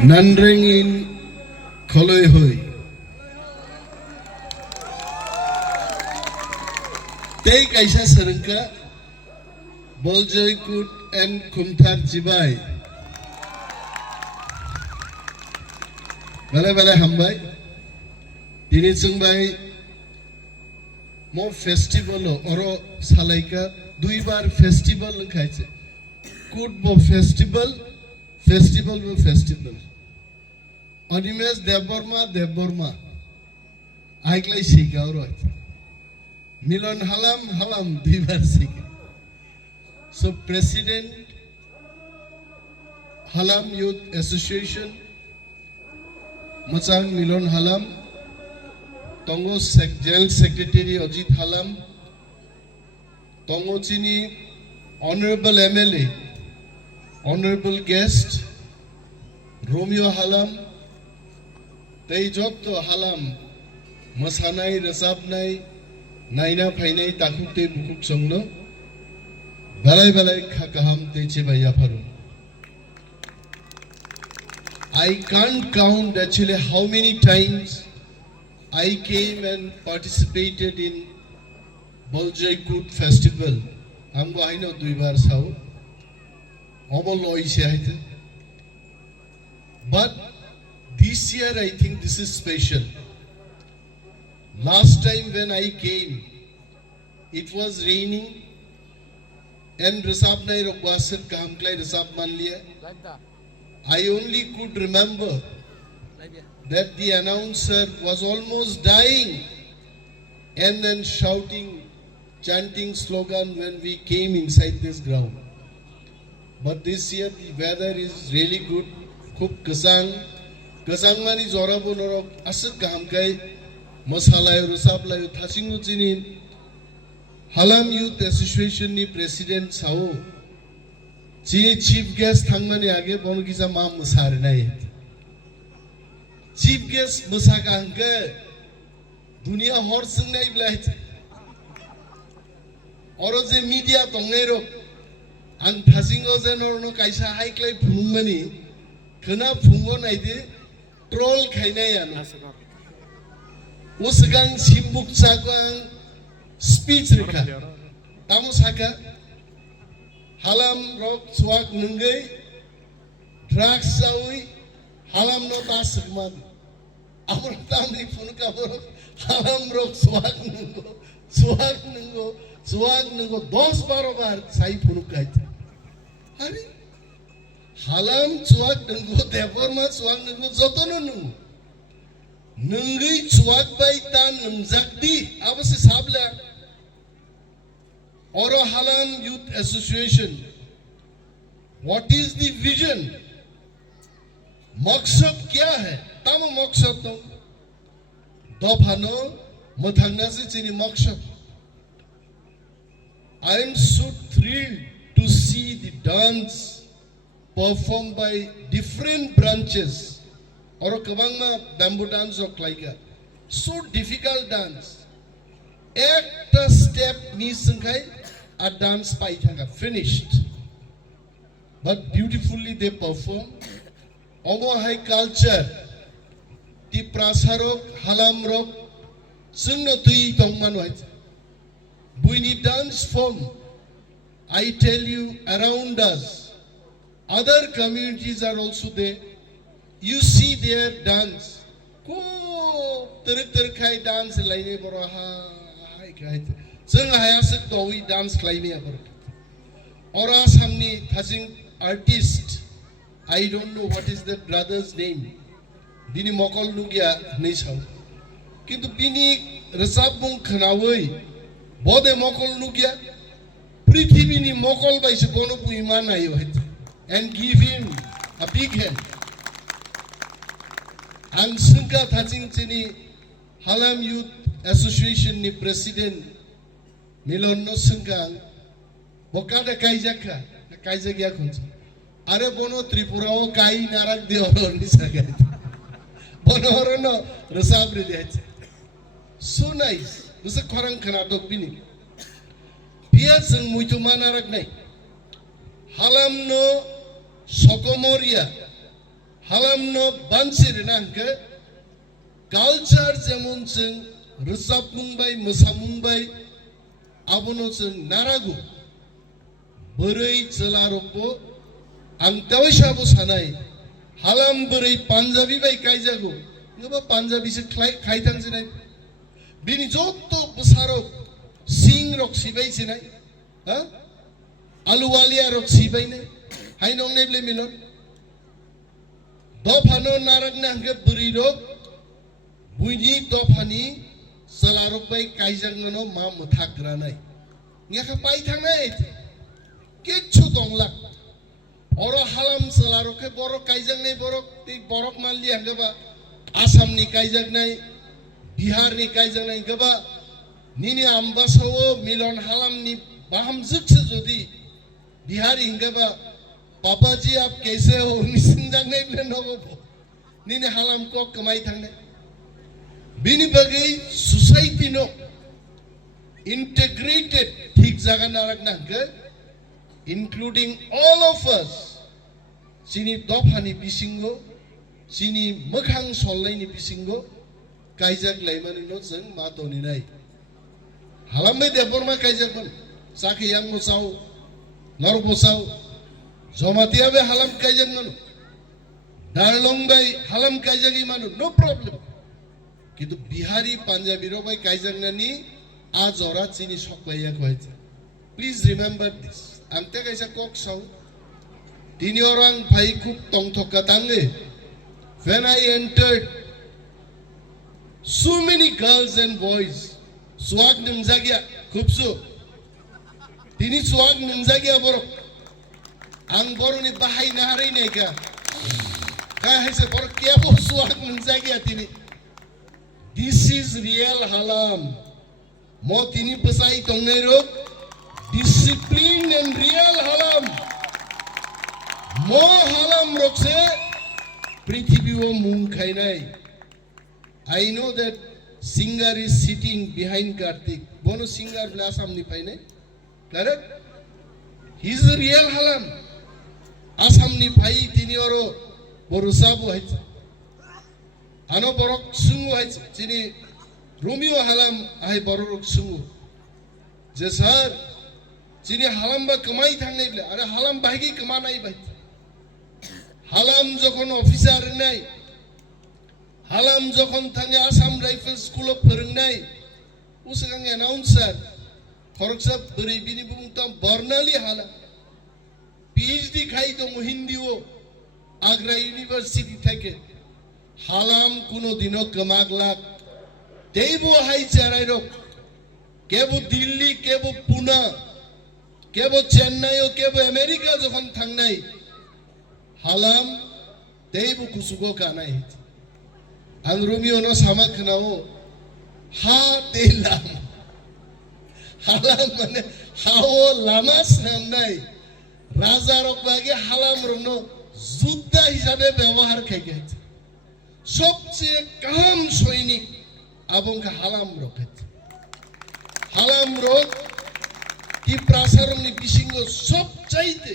Nandring in Koloihoi. Take Aisha Saranka, Boljoy Kut and Kumtar Jibai. Bala Hambai, Dinisungbai, more festival or Salaika, Duibar festival Kaise. Kut bo festival. Animesh Debbarma. Aiklai Shika, alright. Milon Halam, Divar Shika. So, President, Halam Youth Association, Machang Milon Halam, Tongo General Secretary Ajit Halam, Tongo Chini, Honorable MLA, Honorable Guest, Romeo Halam, Tejotto Halam, Masanai Rasabnai, Naina Painai Takute Bukuk Songno, Balai Kakaham Techebaya Paru. I can't count actually how many times I came and participated in Boljoy Kut Festival. Amgo I know Duibar Sao. But this year I think this is special. Last time when I came, it was raining and Risab Nai Rokwasar Kahamklai Risab Manlia. I only could remember that the announcer was almost dying and then shouting, chanting slogan when we came inside this ground. But this year the weather is really good. Khub kasang mani zora bonoro asat kahamkai masalayo rusablayo thasingu chinin Halam Youth Association ni President sao chini chief guest thangmani age bono kisa ma musar nai chief guest musaka hangke dunia hor sung nai blai oro je media tongnero Ang thasingo zenorno kaisa haiklai phungmani khana phungo naide troll khainai ano usgang simbuk chakang speech rekha tamo saka halam rok swag nungai drugs sawi halam no tasman amar tamri phun ka bor halam rok swag nungo 10-12 bar sai phun kai Hari Halam Chuak Nungo Debbarma Chuak Nungo Zotono Nungo Nungi Chuak Baitan Nungzakdi Abasi Sabla Oro Halam Youth Association. What is the vision? Maksad kya hai? Tamo maksad to Dophano Mathangna se chini maksad. I am so thrilled to see the dance performed by different branches. Or kabangma bamboo dance or klaika. So difficult dance. Ekta step ni sangkai a dance paithanga finished. But beautifully they perform. Omo high culture. Ti prasarok halam rok sungno tui tongman wait. Buini dance form. I tell you, around us, other communities are also there. You see their dance. Ko terkai dance laine boro hai kai. Sung hayasik dowi dance laine boro. Ora samni thasing artist. I don't know what is the brother's name. Bini mokol nugia nei chau. Kintu bini resab mong khanawai. Bode mokol nugia. Prithivini mokol by Sukono Puimana and give him a big hand. And Sunka Thaching Chini Halam Youth Association ni President Milon no Sunka Bokada Kaijaka, Kaijagya Kunsa. Are Bono Tripura o Kai Narak de Oro Nisagat. Bono no Rasabri. So nice. This is a Koran Kanatok Bini. Piasan muito manarak nai. Halam no Sokomoria. Halam no bansir nangke culture যেমন जों रोजाबमुंबाय मोसामुंबाय abono जों नारागु बोरै चलारबो आं तावैसाबो सानाय हालाम बोरै Punjabi bye कायजागु nova Punjabi से खायथां जिनाय बिनि जत्त बसारो सिं रक सिबाय जिनाय हा आलुवालिया रक सिबायने हाय नंनाय ब्ले मिलन दफानो नारकना हंगे बोरै रक बुइनि दफानि चलारबाय कायजागनो मा मुथाग्रानाय निखा पाइ थांनाय किच्छु दंला अरो हालाम चलारखे बरक कायजागनाय बरक ति बरक मानलि हंगबा आसामनि कायजागनाय बिहारनि कायजागनाय गबा निनि आम्बासावो मिलन हालामनि बाहामजोकसो जदि बिहारी हंगबा पापा जी आप कैसे हो निसिंजागनाय ब्ले नगो निनि हालाम को कमाय थांनाय बिनि बगै सोसाइटी नो integrated ठीक जागा नारकना हंगे including all of us sini Dophani bisingo sini mokhang solnaini bisingo kaijak laimani no जों मा दनि नाय हालामबाय देबरमा कायजाकमोन साखियां मोसाव नरबसाव जमातियाबे हालाम कायजाकमोन दारलंबाय हालाम कायजागि मानु नो प्रॉब्लम किंतु बिहारी पांजाबी रो बाय कायजाकनानि आजरा चिनि सकबाया कहैছে प्लीज रिमेम्बर दिस आंते कैसा कक साव तिनि orang भाई खूब तंगथका तांगे when I entered so many girls and boys swag nungjagia khubsu tini swag nungjagia borok ang boroni bahai naharai nei ka haise borok kebo swag nungjagia tini this is real halam mo tini pesai tongnai ro discipline and real halam mo halam rokse prithibhi o mung khainai I know that singer is sitting behind Kartik bono singer blasam ni paine correct he is a real halam asam ni pai tini oro borusabu hait ano borok sungu hait tini romeo halam ai borok sungu je sir যিনি হালাম বা কমাই থাকনাই বলে আরে Halam বাহিগি কমানাই by Halam যখন officer নাই হালাম যখন থাঙ্গে Assam rifle school फोरोंनाय উসগাং announcer খরকসা বরিবিনি বুংতাম বর্ণালী Halam PhD খাই দং হিন্দিও আগ্রা ইউনিভার্সিটি থেকে হালাম কোনো দিনও কমাগলাক দেইবো হাই চারাইরক কেবো দিল্লি কেবো পুনা केबो चेन्नई और केबो अमेरिका जो हम थंगनाई हालाम तेबो कुसुगो कानाई आं रोमियो नो सामा खनाओ हा तेलाम हालाम माने हाओ लामास नामनाई राजा रक बागे हालाम रोनो जुद्धा हिसाबे व्यवहार खाइगे सबचेয়ে কাম সৈনিক আবংকা হালাম রক হালাম রক কি প্রাসারমনি বিসিঙ্গ সব চাইতে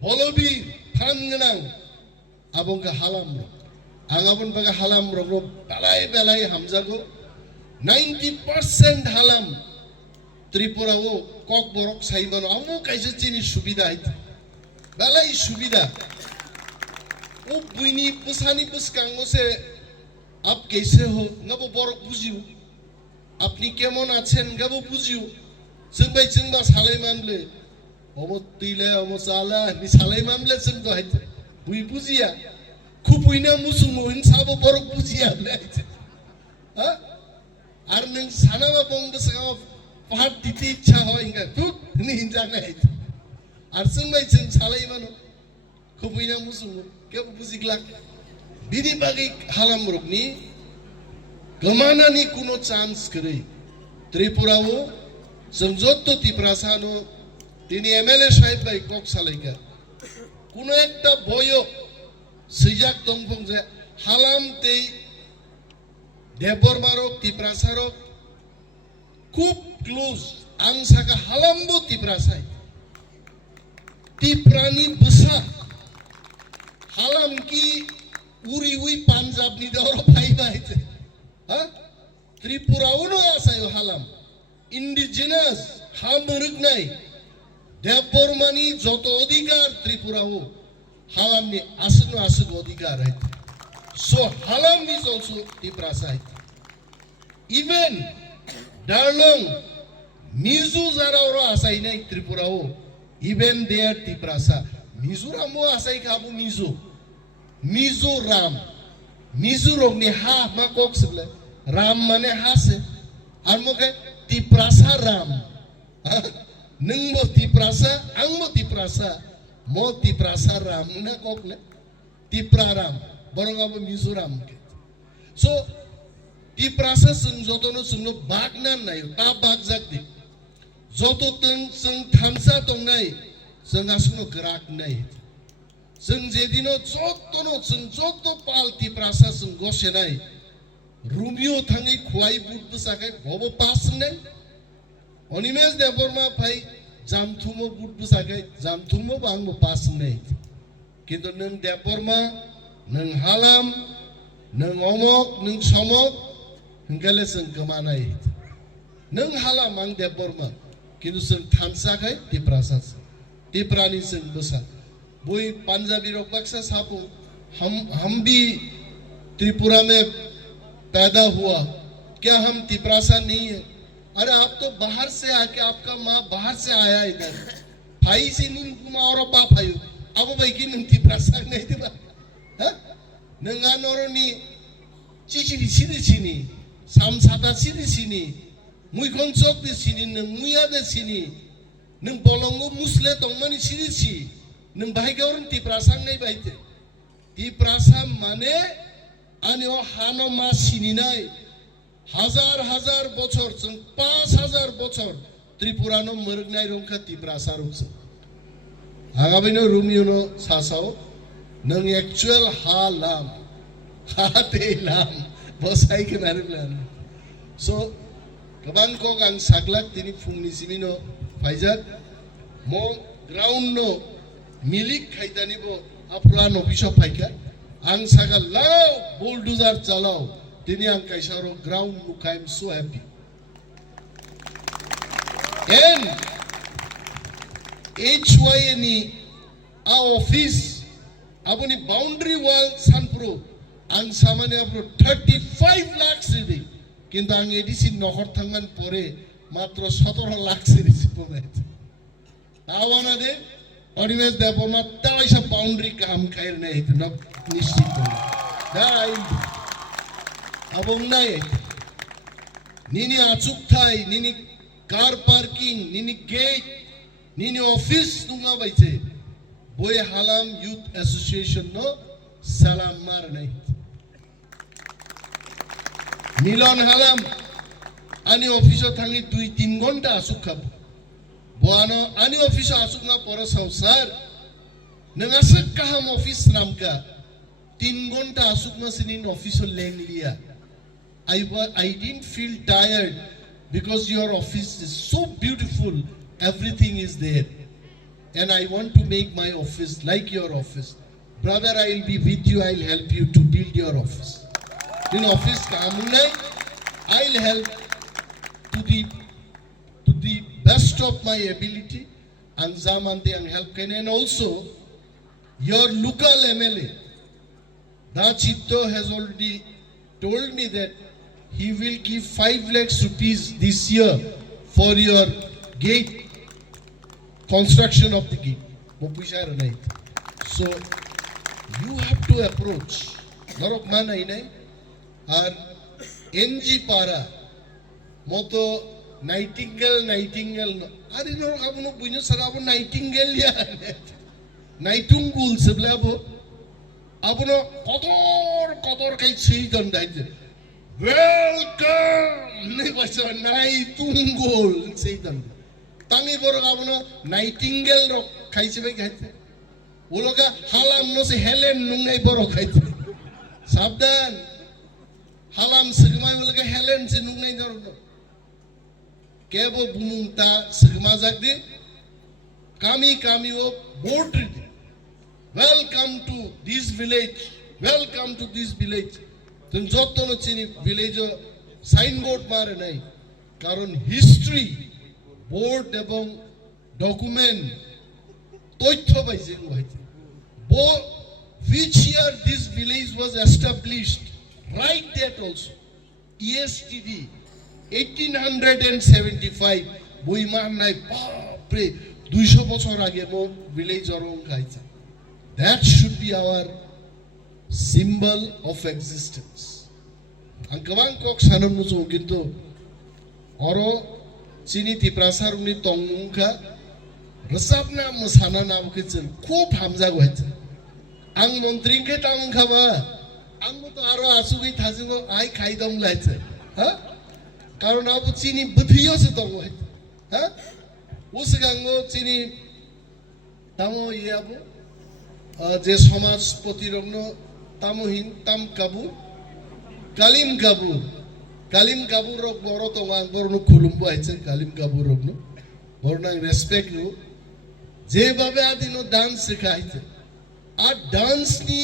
বলবি ফানগনাং আবংকা হালাম রক আগাবন বাগা হালাম রক বেলাই বেলাই হামজাগো 90% হালাম ত্রিপুরাও কক বরক সাইমানো আমো কাইছে চিনি সুবিধা হইতে বেলাই সুবিধা ও বুইনি পুসানি পুসকাঙ্গো সে আপ कैसे हो নব বরক বুঝিও আপনি কেমন আছেন গাবো বুঝিও जोंबाय जोंबा सालायमानले अमो तिले अमो साला नि सालायमानले जों दहायते बुइ बुजिया खुपुइना मुसुमु हिंसाबो बरक बुजिया ले हा आर नों सानाबा बंगसगाव पाहाड़ दिते इच्छा হয় इंगा तुक नि हिंजानाय आर जोंबाय जों सालायमानो खुपुइना मुसुमु केबो बुजिग्लाक बिनि बागै हालाम रकनि गमानानि कुनो चान्स गरै त्रिपुराओ जों যত ত্রিপ্রাসানো তিনি এমএলএ সাহেব ভাই কক সালাইকা কোন একটা বয়ক সিজাক দংফং যে হালাম তেই দেববর্মারক ত্রিপ্রাসারক খুব ক্লোজ আং সাকা হালামবো ত্রিপ্রাসাই ত্রিপ্রানি বসা Halam ki uri ui Punjab ni doro pai bai te. Ha? Tripura uno asayo Halam. Indigenous hamuruk nai. Debbarma ni joto odhikar Tripura ho. Halam ni asuk odhikar hai. So Halam is also Tiprasa. Even Darlong, Mizu Zara oro asai nai Tripura ho. Even there Tiprasa. Mizoram mo asai kabu Mizo. Mizoram. Mizoram ni ha ma kok seble. Ram mane ha se. Ar mo ke Tiprasa Ram. Nung mo Tiprasa, ang mo Tiprasa. Mo Tiprasa Ram na kok le. Tipraram. Borong abo Mizoram ke. So Tiprasa sung joto no sung no bagnan na yo. Ta bagjak di. Joto teng sung thamsa tong nai. Sung asung no gerak nai. Sung jedino joto pal Tiprasa sung goshe nai. Rumio thangi khuai bud busakai bobo pas nai. Animesh Debbarma pai jamthumo bud busakai jamthumo bangmo pas nai. Kintu nung Debbarma, nung Halam, nung Omok, nung Somok, hingale sung kemanai. Nung Halam ang Debbarma, kintu sung thamsa kai Tiprasa. Tiprani sung busa. Boi Punjabi rok baksa sapu हम भी त्रिपुरा में पैदा हुआ क्या हम तिपरासा नहीं है अरे आप तो बाहर से आके आपका माँ बाहर से आया इधर भाई से नहीं कुमा और बाप आयो अब भाई की नंग तिपरासा नहीं दिबा हाँ नंगा नोरोनी चिची चिची चिनी samsata sini sini mui konsok di sini neng muya de sini neng bolongo musle tongmani sini si neng bahaya orang Tiprasang nai bahite Tiprasa mane aneo hano ma sini nai হাজার বছর 5000 বছর ত্রিপুরানো মরগনাই রংখা Tiprasa রংস আগাবিনো রুমিউনো সাসাও নং actual Halam হাতেলাম bosai ke nariplan so kabang ko ang saglak tini fungni simino faijak mo ground no milik khaitani bo apran office paika ang sagal lao bulldozer chalao tini ang kaisaro ground look I am so happy and HYNE a office abuni boundary wall sanpro ang samane apro 35 lakhs ri kintu ang edisi nohor thangan pore matro 17 lakhs ri pore tawana de Animesh Debbarma taisa boundary kam khair nei hitna nishchit dai abong nai nini achuk thai nini car parking nini gate nini office dunga baiche boy Halam youth association no salam mar nai Milon Halam ani office thangi 2-3 ঘন্টা asuk khab boano ani office asuk na porasau sir nangasuk kaham office namka 3 ঘন্টা asuk na sinin office lenglia I didn't feel tired because your office is so beautiful everything is there and I want to make my office like your office brother I will be with you I will help you to build your office in office kamunai I'll help to the best of my ability and zamante ang help can and also your local MLA Rachitto has already told me that he will give 5 lakhs rupees this year for your gate construction of the gate so you have to approach Narwkha nai আর এনজি পারা মতো nightingale আরে no আপনো বুঝনো সারা আপন nightingale ইয়া নাইটুঙ্গুল সবলে আপনো কতর কাই সেই দন দাইতে welcome নে কইছো নাইটুঙ্গুল সেই দন তাঙ্গি বড় আপনো নাইটিঙ্গেল র খাইছে ভাই খাইতে ওলোকা হালাম নো সে হেলেন নুঙ্গাই বড় খাইতে সাবধান Halam segmai mulga Helen sinung nai dorno kebo bumungta segma zakdi kami o board welcome to this village, welcome to this village. তুমি যতন চিনি ভিলেজ সাইনবোর্ড মারে নাই, কারণ হিস্ট্রি বোর্ড এবং ডকুমেন্ট তথ্য পাইছে which year this village was established. Write that also. ESTD 1875 বইমান নাই বাপরে 200 বছর আগে মো ভিলেজ অরং খাইছে. That should be our symbol of existence. Ang kawang kok sanam mo so ginto oro chini ti prasar uni tongmungka resap na masana na kitchen khub hamza goiche. Ang Montri ke tamung khaba ang mo to aro asugi thajingo ai khai dong laiche. Ha? Karon abu chini buthiyo se tong goiche. Ha? Usgango chini tamo iabu যে সমাজ প্রতিরগ্ন তামহীন তাম কাবু কালিম কাবু rock বড় তোমাং বড় খুলুম্বু আইছে কালিম কাবু রগ্ন বড় নাং রেসপেক্ট নু যেভাবে আদিনো ডান্স শেখাইছে আর ডান্স নি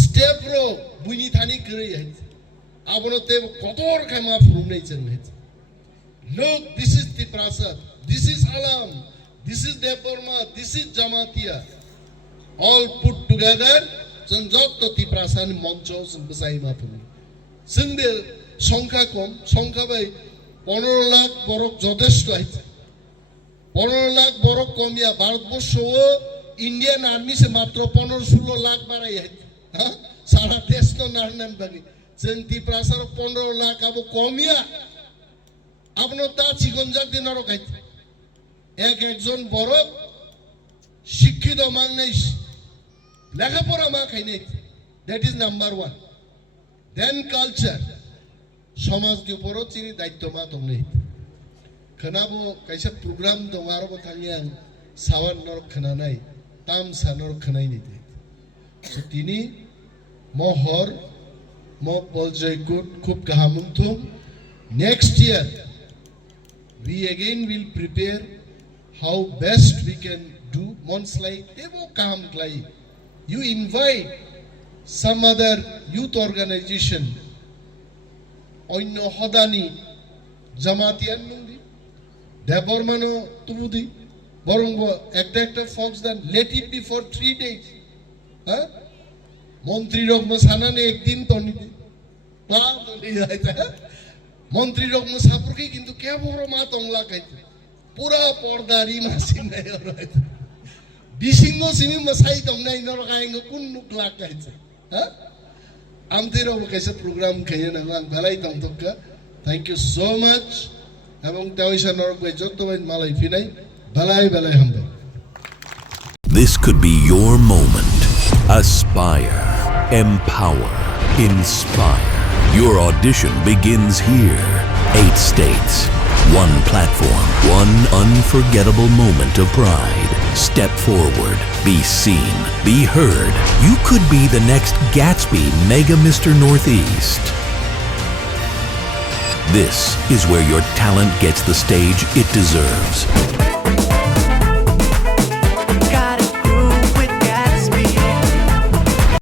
স্টেপ রো বুইনি থানি করে আইছে আবনতে কতর খামা ফুরুম নাইছেন হইছে লোক this is the Prasad this is Halam this is Debbarma this is Jamatia all put together যত তিপ্রাসান মঞ্চ বসাই মাপুনি সঙ্গে সংখ্যা কম সংখ্যা ভাই 15 লাখ বড় যথেষ্ট আছে 15 লাখ বড় কমিয়া ভারতবর্ষ ও ইন্ডিয়ান আর্মি সে মাত্র 15-16 লাখ বাড়াই আছে হ্যাঁ সারা দেশ তো নারনাম বাকি যেন তিপ্রাসার 15 লাখ আবো কমিয়া আপনার তা চিকনজাক দিন আরো খাইছে একজন বড় শিক্ষিত মানুষ লেখাপড়া মা খাই নাই that is number 1 then culture সমাজ দি উপর চিনি দায়িত্ব মা দংনে খনাবো কাইসা প্রোগ্রাম দং আরো থাঙ্গিয়াং সাওয়ান নর খনা নাই তাম সানর খনাই নি তিনি মহর ম পলজয় গুড খুব কাহামুনথম next year we again will prepare how best we can do monslai devo kam klai you invite some other youth organization onno hodani jamatian nundi debormano tumudi borongbo ekta folks then let it be for 3 days ha Montri rogmo sanane ekdin tonidi pa boli jaita Montri rogmo sapurki kintu ke boro ma tongla kaite pura pordari masin nay orai Bisingo simi masai dong nai nor kaingo kun nukla kaise ha amtero kaisa program kaya nang balai tong tokka thank you so much among tawisha nor ko jotto bain malai finai balai hamba This could be your moment. Aspire, empower, inspire. Your audition begins here. 8 states, 1 platform, 1 unforgettable moment of pride. Step forward, be seen, be heard. You could be the next Gatsby Mega Mr. Northeast. This is where your talent gets the stage it deserves.